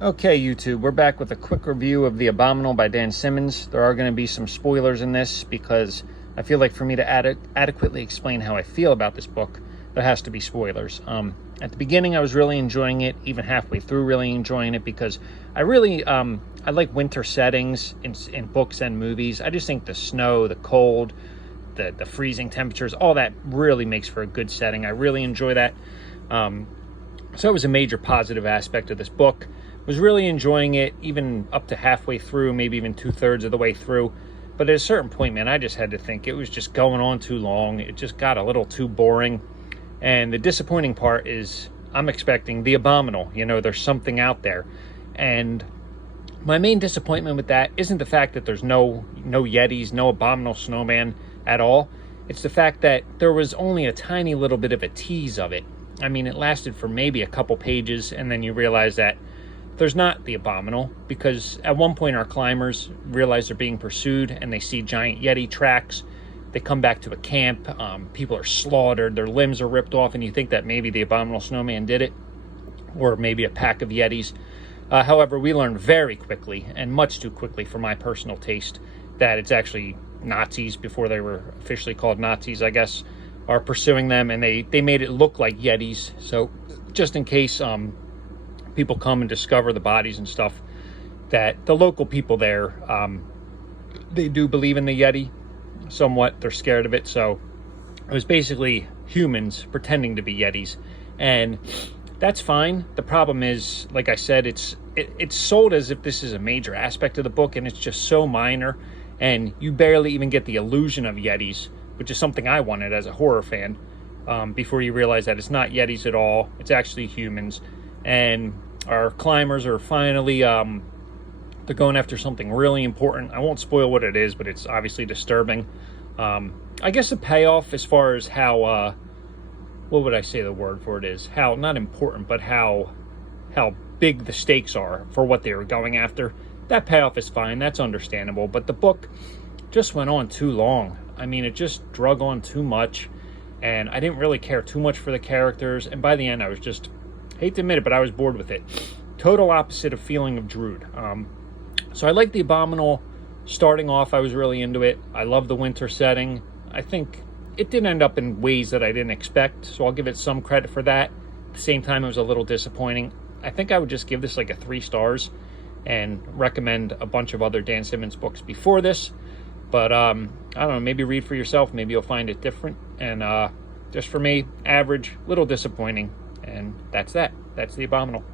Okay, YouTube, we're back with a quick review of The Abominable by Dan Simmons. There are going to be some spoilers in this because I feel like for me to adequately explain how I feel about this book, there has to be spoilers. At the beginning, I was really enjoying it, even halfway through really enjoying it, because I really, I like winter settings in books and movies. I just think the snow, the cold, the freezing temperatures, all that really makes for a good setting. I really enjoy that. So it was a major positive aspect of this book. Was really enjoying it, even up to halfway through, maybe even 2/3 of the way through. But at a certain point, man, I just had to think it was just going on too long. It just got a little too boring. And the disappointing part is I'm expecting the Abominable. You know, there's something out there. And my main disappointment with that isn't the fact that there's no Yetis, no Abominable Snowman at all. It's the fact that there was only a tiny little bit of a tease of it. I mean, it lasted for maybe a couple pages, and then you realize that there's not the Abominable, because at one point our climbers realize they're being pursued and they see giant Yeti tracks. They come back to a camp. People are slaughtered. Their limbs are ripped off, and you think that maybe the Abominable Snowman did it, or maybe a pack of Yetis. However, we learned very quickly, and much too quickly for my personal taste, that it's actually Nazis, before they were officially called Nazis, I guess, are pursuing them, and they made it look like Yetis. So just in case people come and discover the bodies and stuff, that the local people there, they do believe in the Yeti somewhat. They're scared of it. So it was basically humans pretending to be Yetis, and that's fine. The problem is, like I said, it's sold as if this is a major aspect of the book, and it's just so minor, and you barely even get the illusion of Yetis, which is something I wanted as a horror fan, before you realize that it's not Yetis at all. It's actually humans. And our climbers are finally, they're going after something really important. I won't spoil what it is, but it's obviously disturbing. I guess the payoff, as far as how, what would I say the word for it is? How, not important, but how big the stakes are for what they were going after. That payoff is fine. That's understandable. But the book just went on too long. I mean, it just drug on too much, and I didn't really care too much for the characters. And by the end, I was just, hate to admit it, but I was bored with it. Total opposite of feeling of Drood. So I like the Abominable. Starting off, I was really into it. I love the winter setting. I think it did end up in ways that I didn't expect, so I'll give it some credit for that. At the same time, it was a little disappointing. I think I would just give this like a 3 stars and recommend a bunch of other Dan Simmons books before this. But I don't know, maybe read for yourself. Maybe you'll find it different. And just for me, average, little disappointing. And that's that. That's the Abominable.